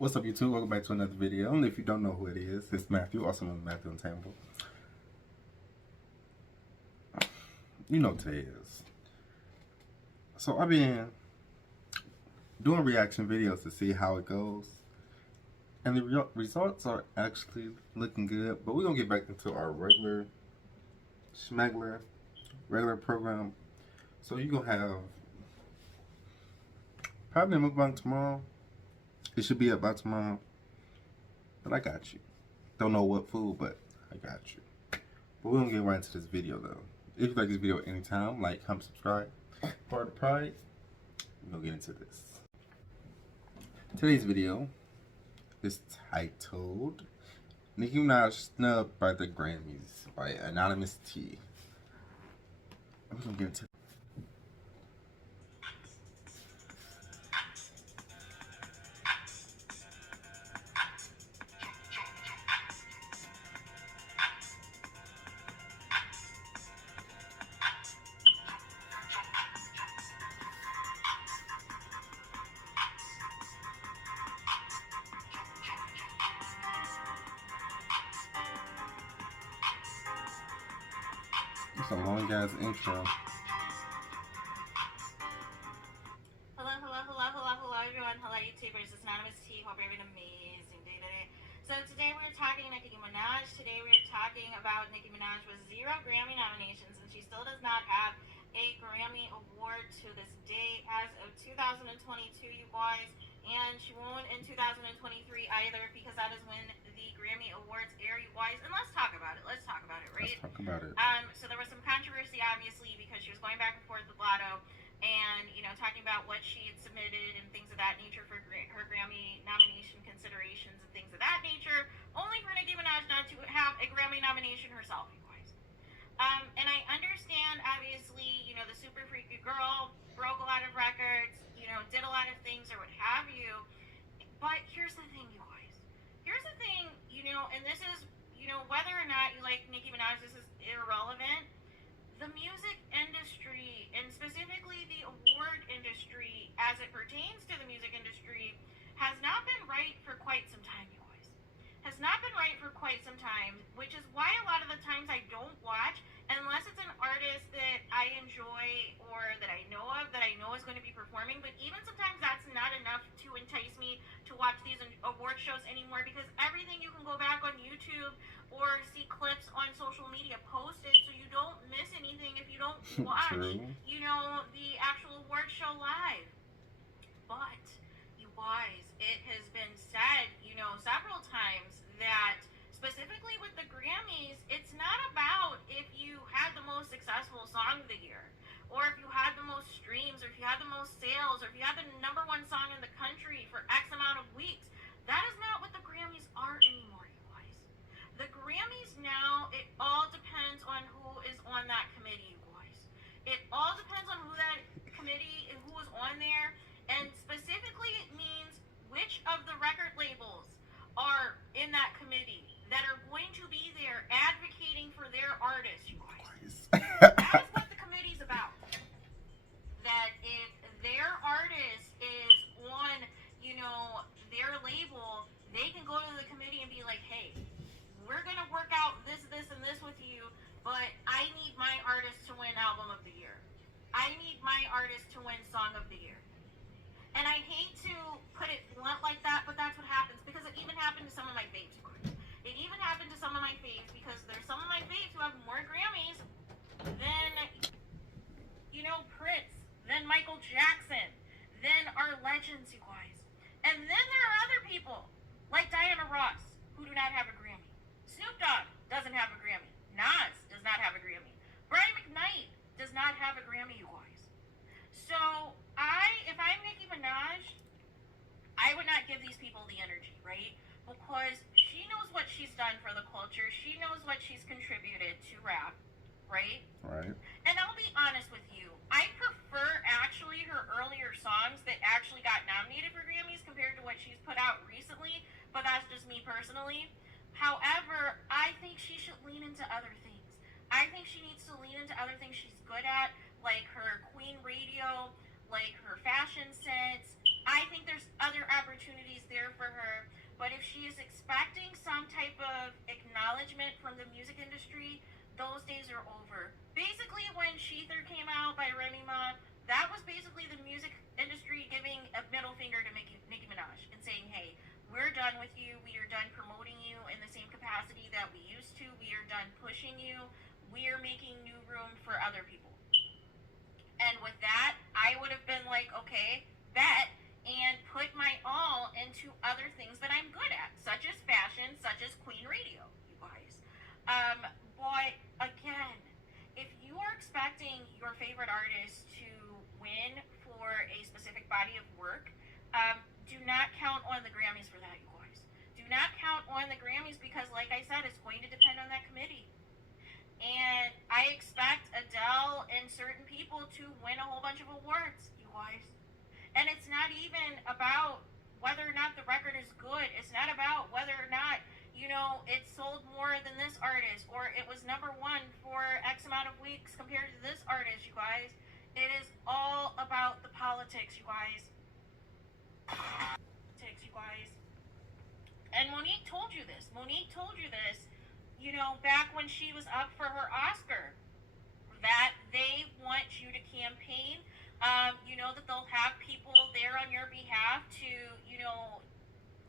What's up, YouTube? Welcome back to another video. And if you don't know who it is, it's Matthew, also known as Matthew Entertainment. You know what today is. So I've been doing reaction videos to see how it goes. And the results are actually looking good. But we're going to get back into our regular program. So you're going to have probably a mukbang tomorrow. It should be up by tomorrow. But I got you. Don't know what food, but I got you. But we're going to get right into this video, though. If you like this video at any time, like, comment, subscribe. Part of pride. We're going to get into this. Today's video is titled Nicki Minaj Snubbed by the Grammys by Anonymous T. I'm going to get into it. It's a long ass intro. Hello everyone. Hello YouTubers. It's Anonymous T. Hope you're having an amazing day today. So today we're talking Nicki Minaj. Today we're talking about Nicki Minaj with 0 Grammy nominations, and she still does not have a Grammy award to this day as of 2022, you guys. And she won't in 2023 either, because that is when the Grammy Awards air, you guys. And let's talk about it. Let's talk about it, right? Let's talk about it. So there was some controversy, obviously, because she was going back and forth with Lotto, and talking about what she had submitted and things of that nature for her Grammy nomination considerations and things of that nature. Only for Nicki Minaj not to have a Grammy nomination herself, you guys. And I understand, obviously, the super freaky girl broke a lot of records, did a lot of things or what have you. But here's the thing, you guys. Here's the thing, and this is, whether or not you like Nicki Minaj, this is irrelevant. The music industry, and specifically the award industry as it pertains to the music industry, has not been right for quite some time, you guys. Has not been right for quite some time, which is why a lot of the times I don't watch unless it's an artist that I enjoy or that I know of, that I know is going to be performing. But even sometimes that's not enough to entice me to watch these award shows anymore, because everything you can go back on YouTube or see clips on social media posted, so you don't miss anything if you don't watch, the actual award show live. But, you guys, it has been said, several times that specifically with the Grammys, it's not about if you had the most successful song of the year, or if you had the most streams, or if you had the most sales, or if you had the #1 song in the country for X amount of weeks. That is not what the Grammys are anymore, you guys. The Grammys now, it all depends on who is on that committee, you guys. It all depends on who that committee and who is on there, and specifically it means which of the record labels are in that committee that are going to be there advocating for their artists, you guys. That is what the committee's about. That if their artist is on, their label, they can go to the committee and be like, hey, we're going to work out this, and this with you, but I need my artist to win Album of the Year. I need my artist to win Song of the Year. And I hate to put it blunt like that, but that's what happens, because it even happened to some of my faves. It even happened to some of my faves, because there's some of my faves who have more Grammys than, Prince, than Michael Jackson, than our legends, you guys. And then there are other people, like Diana Ross, who do not have a Grammy. Snoop Dogg doesn't have a Grammy. Nas does not have a Grammy. Brian McKnight does not have a Grammy, you guys. So, if I'm Nicki Minaj, I would not give these people the energy, right? Because she knows what she's done for the culture. She knows what she's contributed to rap, right? Right. And I'll be honest with you. I prefer actually her earlier songs that actually got nominated for Grammys compared to what she's put out recently, but that's just me personally. However, I think she should lean into other things. I think she needs to lean into other things she's good at, like her Queen Radio, like her fashion sense. I think there's other opportunities there for her But if she is expecting some type of acknowledgement from the music industry, those days are over. Basically, when Sheether came out by Remy Ma, that was basically the music industry giving a middle finger to Nicki Minaj and saying, hey, we're done with you. We are done promoting you in the same capacity that we used to. We are done pushing you. We are making new room for other people. And with that, I would have been like, okay, bet, and put my all into other things that I'm good at, such as fashion, such as Queen Radio, you guys. But again, if you are expecting your favorite artist to win for a specific body of work, do not count on the Grammys for that, you guys. Do not count on the Grammys because, like I said, it's going to depend on that committee. And I expect Adele and certain people to win a whole bunch of awards, you guys. And it's not even about whether or not the record is good. It's not about whether or not, it sold more than this artist or it was number one for X amount of weeks compared to this artist, you guys. It is all about the politics, you guys. And Monique told you this. Back when she was up for her Oscar, that they want you to campaign. That they'll have people there on your behalf to,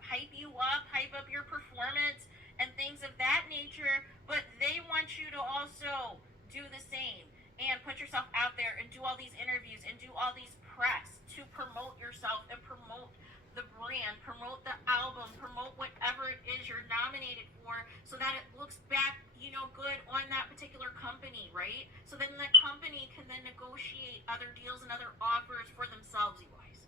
hype you up, hype up your performance and things of that nature. But they want you to also do the same and put yourself out there and do all these interviews and do all these press to promote yourself and promote the brand, promote the album, promote whatever it is you're nominated for, so that it looks back, good on that particular company, right? So then the company can then negotiate other deals and other offers for themselves, you guys.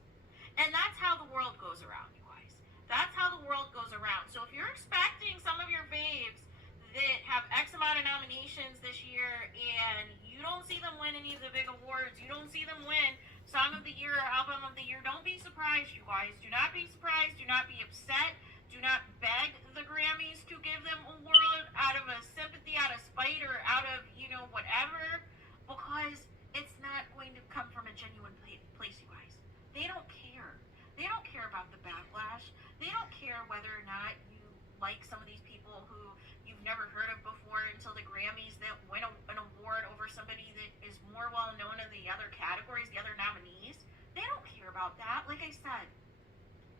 And that's how the world goes around, you guys. That's how the world goes around. So if you're expecting some of your faves that have X amount of nominations this year and you don't see them win any of the big awards, you don't see them win Song of the Year or Album of the Year, don't be surprised, you guys. Do not be surprised. Do not be upset. Do not beg the Grammys to give them a award out of a sympathy, out of spite, or out of, whatever, because it's not going to come from a genuine place, you guys. They don't care. They don't care about the backlash. They don't care whether or not you like some of these people who you've never heard of before until the Grammys that win an award over somebody that is more well known in the other categories, the other nominees. They don't care about that. Like I said,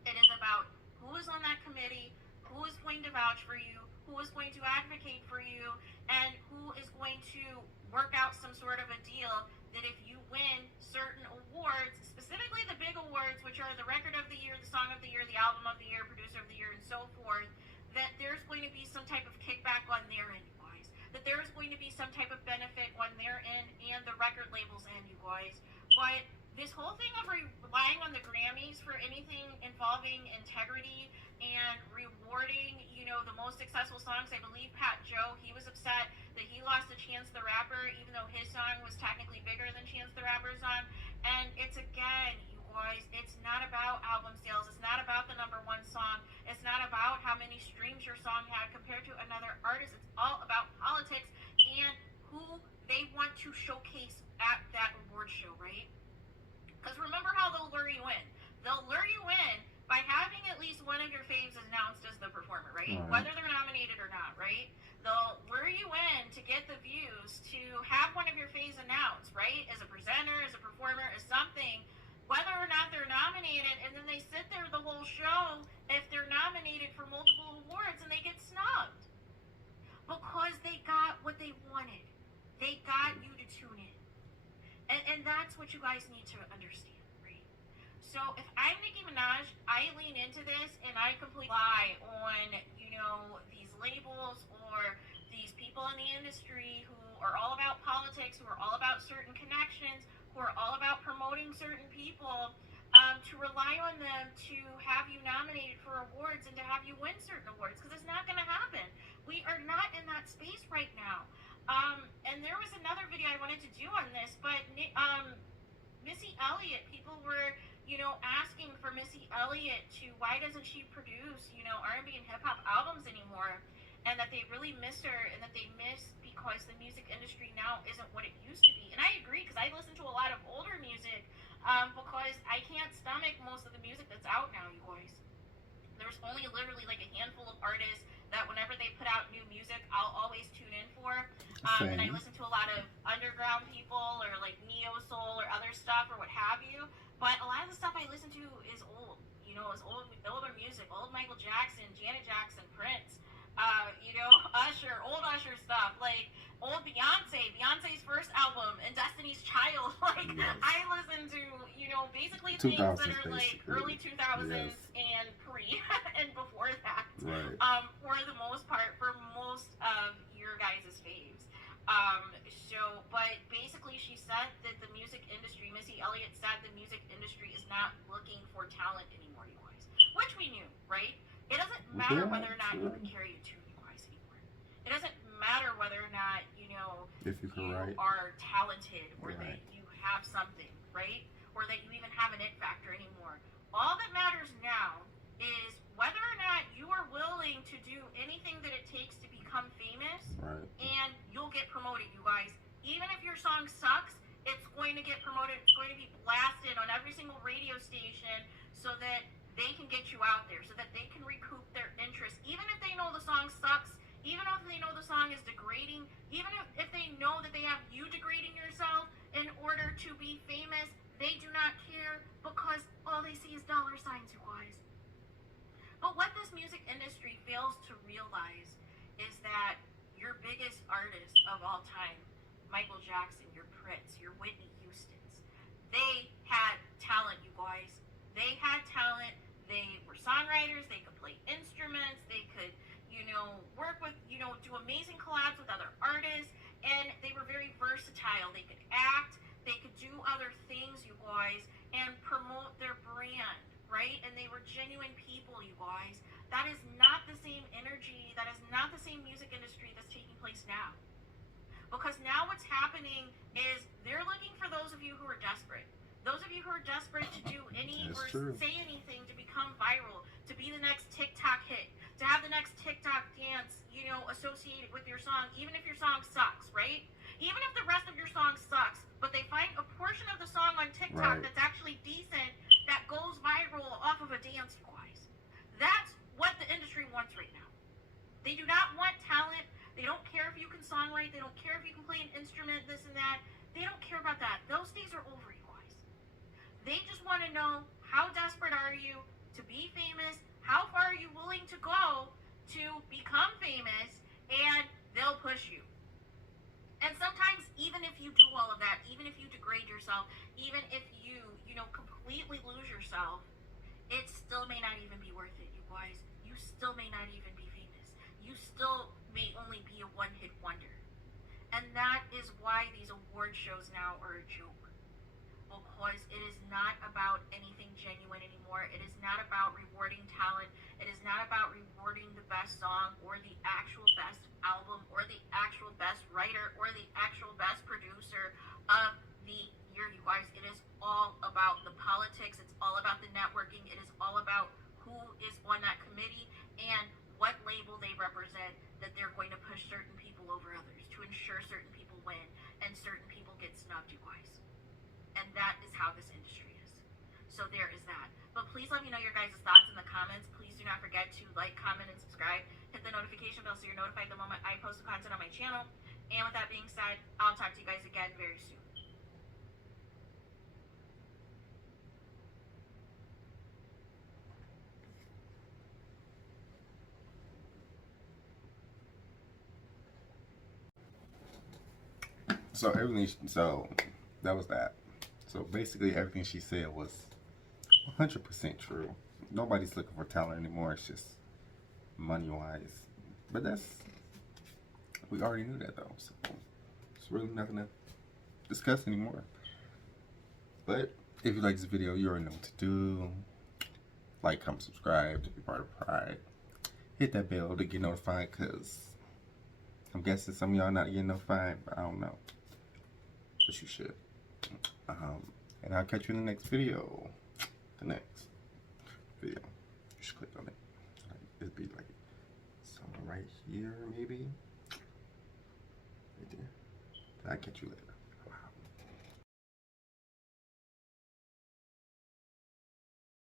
it is about who is on that committee, who is going to vouch for you, who is going to advocate for you, and who is going to work out some sort of a deal that if you win certain awards, specifically the big awards, which are the Record of the Year, the Song of the Year, the Album of the Year, Producer of the Year, and so forth, that there's going to be some type of kickback on their end, you guys. That there is going to be some type of benefit on their end and the record label's end, you guys. But this whole thing of relying on the Grammys for anything involving integrity and rewarding, the most successful songs, I believe Pat Joe, he was upset that he lost to Chance the Rapper, even though his song was technically bigger than Chance the Rapper's song. And it's, again, you guys, it's not about album sales. It's not about the number one song. It's not about how many streams your song had compared to another artist. It's all about politics and who they want to showcase at that award show, right? Because remember how they'll lure you in. They'll lure you in by having at least one of your faves announced as the performer, right? Whether they're nominated or not, right? They'll lure you in to get the views, to have one of your faves announced, right? As a presenter, as a performer, as something, whether or not they're nominated, and then they sit there the whole show if they're nominated for multiple awards and they get snubbed. Because they got what they wanted. They got you to tune in. And that's what you guys need to understand, right? So if I'm Nicki Minaj, I lean into this and I completely rely on, these labels or these people in the industry who are all about politics, who are all about certain connections, who are all about promoting certain people, to rely on them to have you nominated for awards and to have you win certain awards, because it's not going to happen. We are not in that space right now. And there was another video I wanted to do on this, but Missy Elliott, people were, asking for Missy Elliott to, why doesn't she produce, R&B and hip-hop albums anymore? And that they really miss her, and that they miss because the music industry now isn't what it used to be. And I agree, because I listen to a lot of older music, because I can't stomach most of the music that's out now, you guys. There's there's only literally like a handful of artists that whenever they put out new music, I'll always tune in for. And I listen to a lot of underground people or like neo soul or other stuff or what have you. But a lot of the stuff I listen to is old. You know, is older music, old Michael Jackson, Janet Jackson, Prince. You know, Usher, old Usher stuff, like old Beyonce's first album, and Destiny's Child. Like, yes. I listen to, you know, basically things that are like early 2000s yes. and pre and before that. Right. For the most part, for most of your guys' faves. But basically she said that the music industry, Missy Elliott said the music industry is not looking for talent anymore, you guys. Which we knew, right? It doesn't matter whether or not you can carry a tune, you guys, anymore. It doesn't matter whether or not, you know, if you are talented or that you have something, right? Or that you even have an it factor anymore. All that matters now is whether or not you are willing to do anything that it takes to become famous, and you'll get promoted, you guys. Even if your song sucks, it's going to get promoted. It's going to be blasted on every single radio station so that they can get you out there, so that they can recoup their interest. Even if they know the song sucks, even if they know the song is degrading, even if they know that they have you degrading yourself in order to be famous, they do not care because all they see is dollar signs, you guys. But what this music industry fails to realize is that your biggest artists of all time, Michael Jackson, your Prince, your Whitney Houstons, they had talent, you guys. They had talent. They were songwriters. They could play instruments. They could, you know, work with, you know, do amazing collabs with other artists. And they were very versatile. They could act. They could do other things, you guys, and promote their brand, right? And they were genuine people, you guys. That is not the same energy. That is not the same music industry that's taking place now. Because now what's happening is they're looking for those of you who are desperate. Those of you who are desperate to do any say anything to become viral, to be the next TikTok hit, to have the next TikTok dance, you know, associated with your song, even if your song sucks, right? Even if the rest of your song sucks, but they find a portion of the song on TikTok that's actually decent, that goes viral off of a dance, you guys. That's what the industry wants right now. They do not want talent. They don't care if you can songwrite. They don't care if you can play an instrument, this and that. They don't care about that. Those days are over, you guys. They just want to know, how desperate are you to be famous? How far are you willing to go to become famous? And they'll push you. And sometimes, even if you do all of that, even if you degrade yourself, even if you know, completely lose yourself, it still may not even be worth it, you guys. You still may not even be famous. You still may only be a one-hit wonder. And that is why these award shows now are a joke. Because it is not about anything genuine anymore. It is not about rewarding talent. It is not about rewarding the best song or the actual best album or the actual best writer or the actual best producer of the year, you guys. It is all about the politics. It's all about the networking. It is all about who is on that committee and what label they represent, that they're going to push certain people over others to ensure certain people win and certain people get snubbed, you guys. And that is how this industry is. So there is that. But please let me know your guys' thoughts in the comments. Please do not forget to like, comment, and subscribe. Hit the notification bell so you're notified the moment I post content on my channel. And with that being said, I'll talk to you guys again very soon. So that was that. So basically everything she said was 100% true. Nobody's looking for talent anymore. It's just money-wise. But we already knew that though. So it's really nothing to discuss anymore. But if you like this video, you already know what to do. Like, comment, subscribe to be part of Pride. Hit that bell to get notified, because I'm guessing some of y'all not getting notified, but I don't know. But you should. And I'll catch you in the next video. The next.